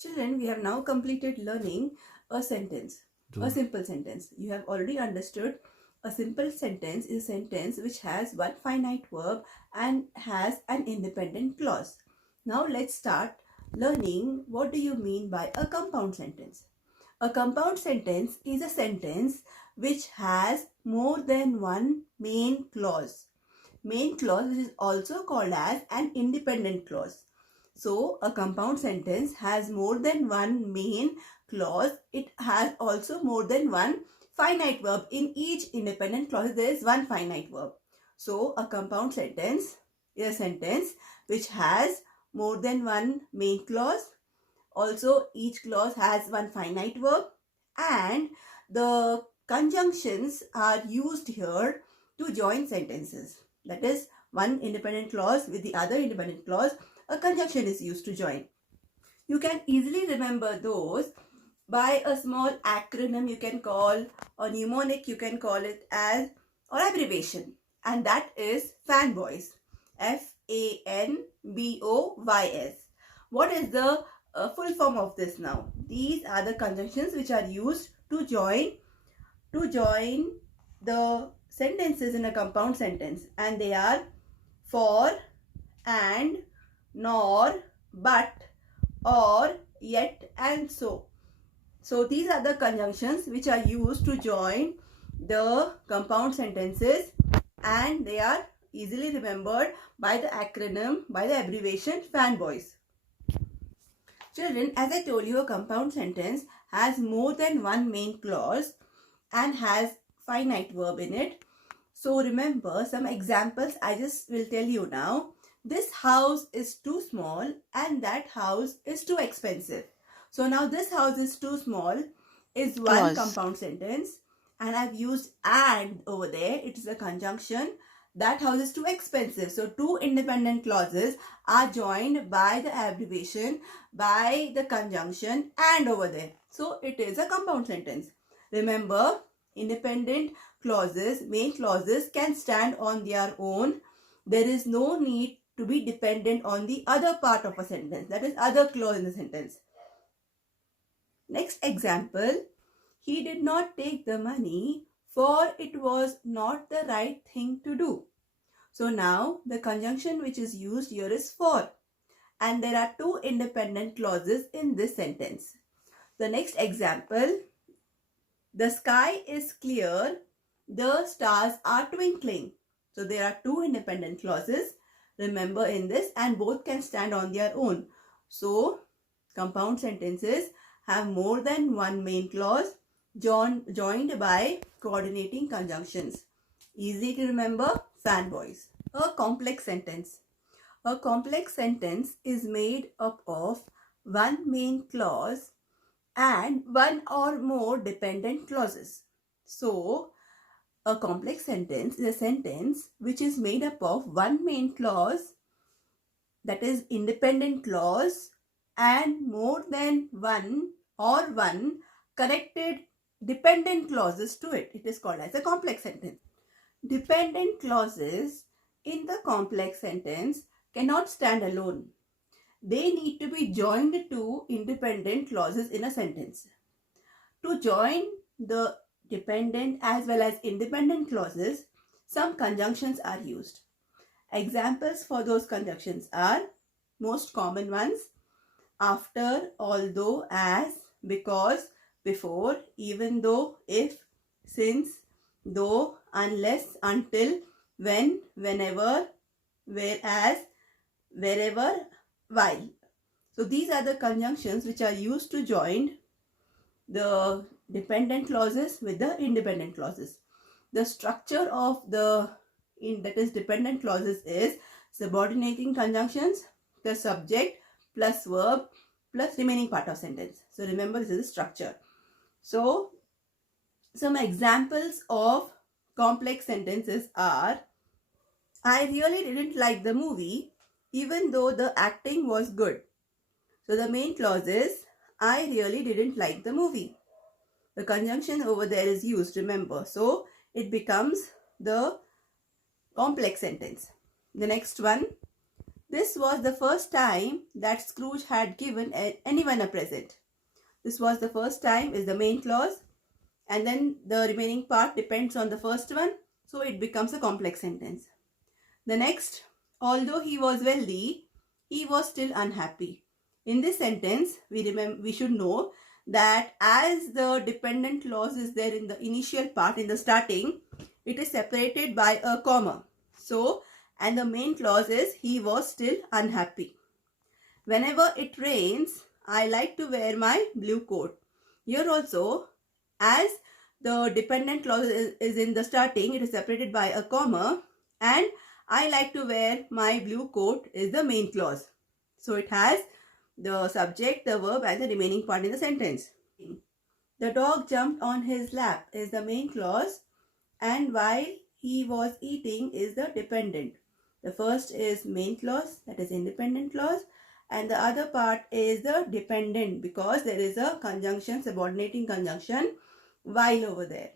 Children, we have now completed learning a sentence, a simple sentence. You have already understood a simple sentence is a sentence which has one finite verb and has an independent clause. Now let's start learning what do you mean by a compound sentence. A compound sentence is a sentence which has more than one main clause. Main clause is also called as an independent clause. So a compound sentence has more than one main clause. It has also more than one finite verb. In each independent clause there is one finite verb. So a compound sentence is a sentence which has more than one main clause. Also each clause has one finite verb and the conjunctions are used here to join sentences. That is, one independent clause with the other independent clause, a conjunction is used to join. You can easily remember those by a small acronym you can call, or mnemonic you can call it as, or abbreviation, and that is FANBOYS. FANBOYS. What is the full form of this now? These are the conjunctions which are used to join the sentences in a compound sentence, and they are for, and, nor, but, or, yet, and so. So these are the conjunctions which are used to join the compound sentences, and they are easily remembered by the acronym, by the abbreviation FANBOYS. Children, as I told you, a compound sentence has more than one main clause and has finite verb in it. So remember some examples I just will tell you now. This house is too small and that house is too expensive. So now this house is too small is one compound sentence, and I've used and over there. It is a conjunction. That house is too expensive. So two independent clauses are joined by the abbreviation, by the conjunction and over there. So it is a compound sentence. Remember, independent clauses, main clauses can stand on their own. There is no need to be dependent on the other part of a sentence, that is other clause in the sentence. Next example, he did not take the money for it was not the right thing to do. So now the conjunction which is used here is for, and there are two independent clauses in this sentence. The next example, the sky is clear, the stars are twinkling. So there are two independent clauses, remember, in this, and both can stand on their own. So compound sentences have more than one main clause joined by coordinating conjunctions. Easy to remember, FANBOYS. A complex sentence. A complex sentence is made up of one main clause and one or more dependent clauses. So, a complex sentence is a sentence which is made up of one main clause, that is independent clause, and more than one or one connected dependent clauses to it. It is called as a complex sentence. Dependent clauses in the complex sentence cannot stand alone. They need to be joined to independent clauses in a sentence. To join the dependent as well as independent clauses, some conjunctions are used. Examples for those conjunctions are most common ones: after, although, as, because, before, even though, if, since, though, unless, until, when, whenever, whereas, wherever, while. So these are the conjunctions which are used to join the dependent clauses with the independent clauses. The structure of that is dependent clauses is subordinating conjunctions, the subject plus verb plus remaining part of sentence. So remember, this is the structure. So some examples of complex sentences are: I really didn't like the movie even though the acting was good. So the main clause is I really didn't like the movie. The conjunction over there is used, remember. So it becomes the complex sentence. The next one, This was the first time that Scrooge had given anyone a present. This was the first time is the main clause, and then the remaining part depends on the first one, so it becomes a complex sentence. The next, although he was wealthy, he was still unhappy. In this sentence, we should know that as the dependent clause is there in the initial part, in the starting, it is separated by a comma. So, and the main clause is he was still unhappy. Whenever it rains, I like to wear my blue coat. Here also, as the dependent clause is in the starting, it is separated by a comma, and I like to wear my blue coat is the main clause. So it has the subject, the verb, and the remaining part in the sentence. The dog jumped on his lap is the main clause, and while he was eating is the dependent. The first is main clause, that is independent clause, and the other part is the dependent because there is a conjunction, subordinating conjunction while over there.